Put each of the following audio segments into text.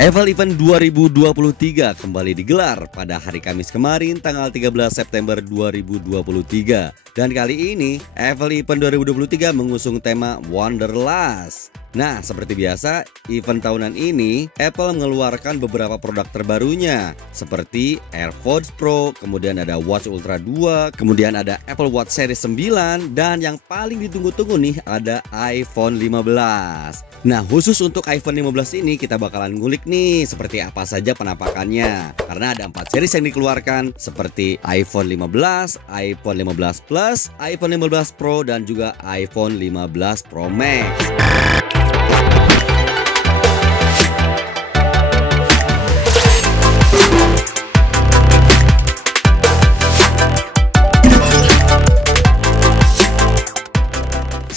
Apple Event 2023 kembali digelar pada hari Kamis kemarin tanggal 13 September 2023. Dan kali ini Apple Event 2023 mengusung tema Wonderlust. Nah, seperti biasa, event tahunan ini Apple mengeluarkan beberapa produk terbarunya seperti AirPods Pro, kemudian ada Watch Ultra 2, kemudian ada Apple Watch Series 9, dan yang paling ditunggu-tunggu nih ada iPhone 15. Nah, khusus untuk iPhone 15 ini kita bakalan ngulik nih seperti apa saja penampakannya. Karena ada 4 series yang dikeluarkan seperti iPhone 15, iPhone 15 Plus, iPhone 15 Pro, dan juga iPhone 15 Pro Max.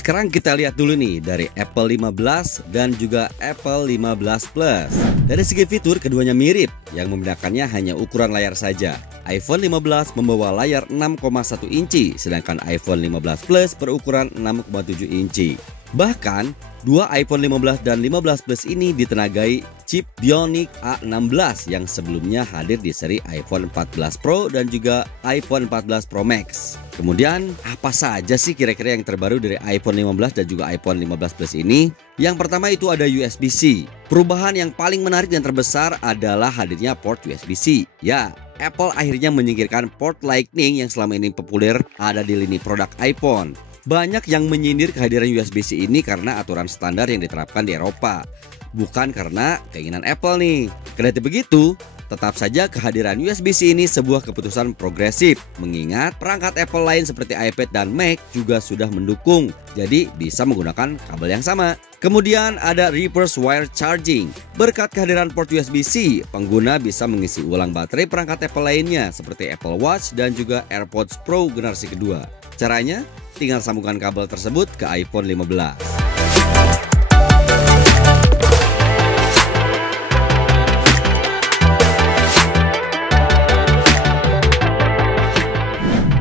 Sekarang kita lihat dulu nih dari Apple 15 dan juga Apple 15 Plus. Dari segi fitur keduanya mirip, yang membedakannya hanya ukuran layar saja. iPhone 15 membawa layar 6,1 inci, sedangkan iPhone 15 Plus berukuran 6,7 inci. Bahkan, dua iPhone 15 dan 15 Plus ini ditenagai chip Bionic A16 yang sebelumnya hadir di seri iPhone 14 Pro dan juga iPhone 14 Pro Max. Kemudian, apa saja sih kira-kira yang terbaru dari iPhone 15 dan juga iPhone 15 Plus ini? Yang pertama itu ada USB-C. Perubahan yang paling menarik dan terbesar adalah hadirnya port USB-C. Ya, Apple akhirnya menyingkirkan port Lightning yang selama ini populer ada di lini produk iPhone. Banyak yang menyindir kehadiran USB-C ini karena aturan standar yang diterapkan di Eropa, bukan karena keinginan Apple nih. Kendati begitu, tetap saja kehadiran USB-C ini sebuah keputusan progresif, mengingat perangkat Apple lain seperti iPad dan Mac juga sudah mendukung, jadi bisa menggunakan kabel yang sama. Kemudian ada reverse wire charging. Berkat kehadiran port USB-C, pengguna bisa mengisi ulang baterai perangkat Apple lainnya seperti Apple Watch dan juga AirPods Pro generasi kedua. Caranya, tinggal sambungkan kabel tersebut ke iPhone 15.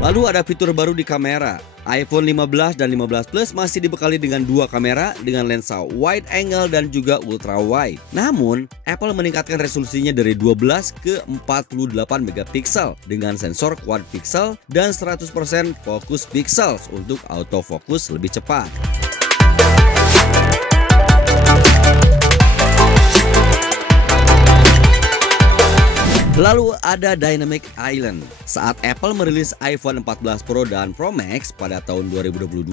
Lalu ada fitur baru di kamera. iPhone 15 dan 15 Plus masih dibekali dengan dua kamera dengan lensa wide angle dan juga ultra wide. Namun, Apple meningkatkan resolusinya dari 12 ke 48 megapiksel dengan sensor quad pixel dan 100% focus pixels untuk autofocus lebih cepat. Lalu ada Dynamic Island. Saat Apple merilis iPhone 14 Pro dan Pro Max pada tahun 2022,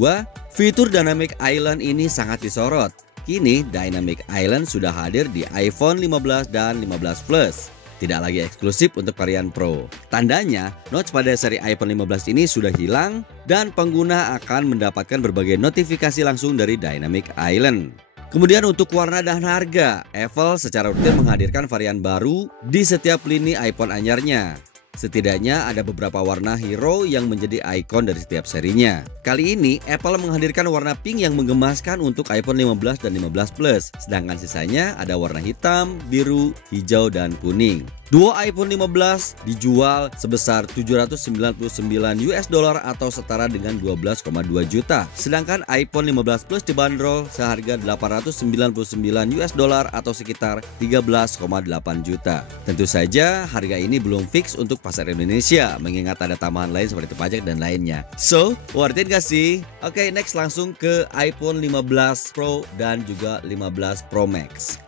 fitur Dynamic Island ini sangat disorot. Kini Dynamic Island sudah hadir di iPhone 15 dan 15 Plus. Tidak lagi eksklusif untuk varian Pro. Tandanya, notch pada seri iPhone 15 ini sudah hilang dan pengguna akan mendapatkan berbagai notifikasi langsung dari Dynamic Island. Kemudian untuk warna dan harga, Apple secara rutin menghadirkan varian baru di setiap lini iPhone anyarnya. Setidaknya ada beberapa warna hero yang menjadi ikon dari setiap serinya. Kali ini Apple menghadirkan warna pink yang menggemaskan untuk iPhone 15 dan 15 Plus. Sedangkan sisanya ada warna hitam, biru, hijau, dan kuning. Dua iPhone 15 dijual sebesar $799 atau setara dengan 12,2 juta. Sedangkan iPhone 15 Plus dibanderol seharga $899 atau sekitar 13,8 juta. Tentu saja harga ini belum fix untuk pasar Indonesia mengingat ada tambahan lain seperti pajak dan lainnya. So, worth it gak sih? Oke, next langsung ke iPhone 15 Pro dan juga 15 Pro Max.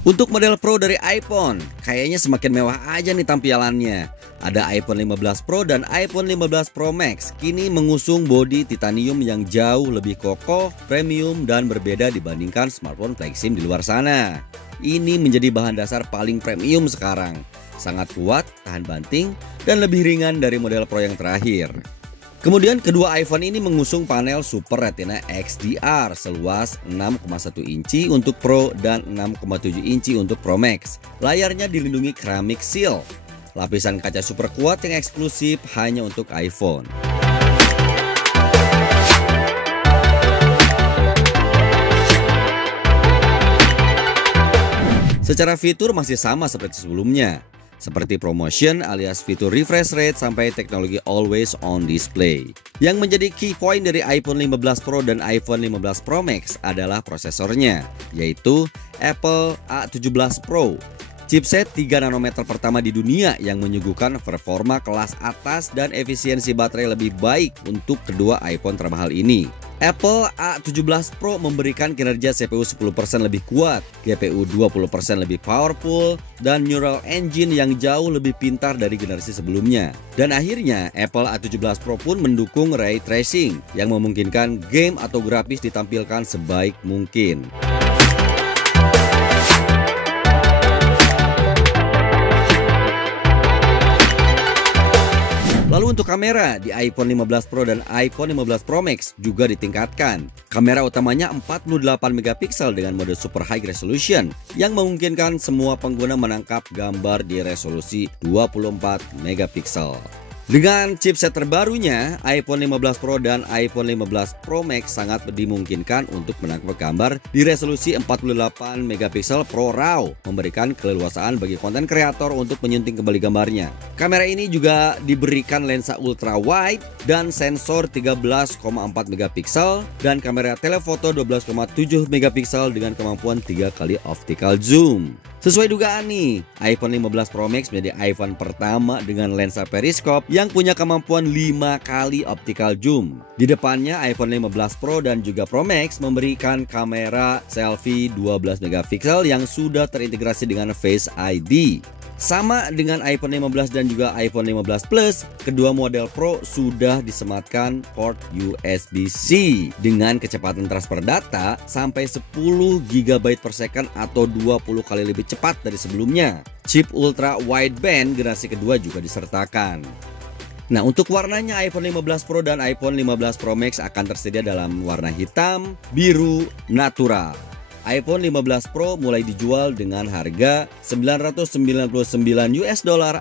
Untuk model Pro dari iPhone, kayaknya semakin mewah aja nih tampilannya. Ada iPhone 15 Pro dan iPhone 15 Pro Max kini mengusung bodi titanium yang jauh lebih kokoh, premium, dan berbeda dibandingkan smartphone flagship di luar sana. Ini menjadi bahan dasar paling premium sekarang. Sangat kuat, tahan banting, dan lebih ringan dari model Pro yang terakhir. Kemudian kedua iPhone ini mengusung panel Super Retina XDR seluas 6,1 inci untuk Pro dan 6,7 inci untuk Pro Max. Layarnya dilindungi keramik seal. Lapisan kaca super kuat yang eksklusif hanya untuk iPhone. Secara fitur masih sama seperti sebelumnya. seperti promotion alias fitur refresh rate sampai teknologi always on display. Yang menjadi key point dari iPhone 15 Pro dan iPhone 15 Pro Max adalah prosesornya, yaitu Apple A17 Pro. Chipset 3 nanometer pertama di dunia yang menyuguhkan performa kelas atas dan efisiensi baterai lebih baik untuk kedua iPhone termahal ini. Apple A17 Pro memberikan kinerja CPU 10% lebih kuat, GPU 20% lebih powerful, dan Neural Engine yang jauh lebih pintar dari generasi sebelumnya. Dan akhirnya Apple A17 Pro pun mendukung Ray Tracing yang memungkinkan game atau grafis ditampilkan sebaik mungkin. Lalu untuk kamera di iPhone 15 Pro dan iPhone 15 Pro Max juga ditingkatkan. Kamera utamanya 48 megapiksel dengan mode Super High Resolution yang memungkinkan semua pengguna menangkap gambar di resolusi 24 megapiksel. Dengan chipset terbarunya, iPhone 15 Pro dan iPhone 15 Pro Max sangat dimungkinkan untuk menangkap gambar di resolusi 48 megapiksel Pro RAW, memberikan keleluasaan bagi konten kreator untuk menyunting kembali gambarnya. Kamera ini juga diberikan lensa ultra wide dan sensor 13,4 megapiksel dan kamera telefoto 12,7 megapiksel dengan kemampuan 3 kali optical zoom. Sesuai dugaan nih, iPhone 15 Pro Max menjadi iPhone pertama dengan lensa periskop yang punya kemampuan 5 kali optical zoom. Di depannya iPhone 15 Pro dan juga Pro Max memberikan kamera selfie 12 megapiksel yang sudah terintegrasi dengan Face ID. Sama dengan iPhone 15 dan juga iPhone 15 Plus, kedua model Pro sudah disematkan port USB-C dengan kecepatan transfer data sampai 10 GB per second atau 20 kali lebih cepat dari sebelumnya. Chip ultra wideband generasi kedua juga disertakan. Nah, untuk warnanya iPhone 15 Pro dan iPhone 15 Pro Max akan tersedia dalam warna hitam, biru, natural. iPhone 15 Pro mulai dijual dengan harga $999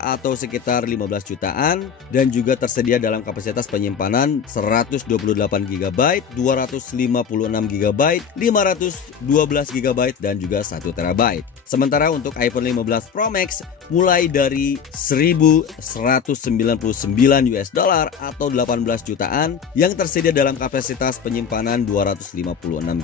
atau sekitar 15 jutaan dan juga tersedia dalam kapasitas penyimpanan 128 GB, 256 GB, 512 GB dan juga 1 TB. Sementara untuk iPhone 15 Pro Max mulai dari $1.199 atau 18 jutaan yang tersedia dalam kapasitas penyimpanan 256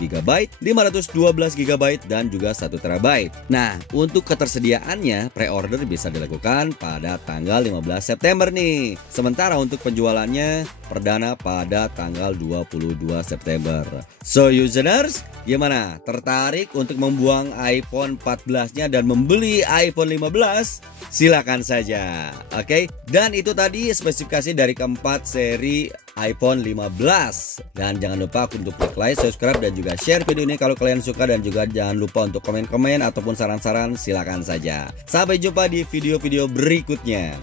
GB, 512 GB dan juga 1 TB. Nah, untuk ketersediaannya pre-order bisa dilakukan pada tanggal 15 September nih. Sementara untuk penjualannya perdana pada tanggal 22 September. So users, gimana? Tertarik untuk membuang iPhone 14-nya dan membeli iPhone 15? Silakan saja. Oke. Dan itu tadi spesifikasi dari keempat seri iPhone 15. Dan jangan lupa untuk klik like, subscribe dan juga share video ini kalau kalian suka, dan juga jangan lupa untuk komen-komen ataupun saran-saran, silakan saja. Sampai jumpa di video-video berikutnya.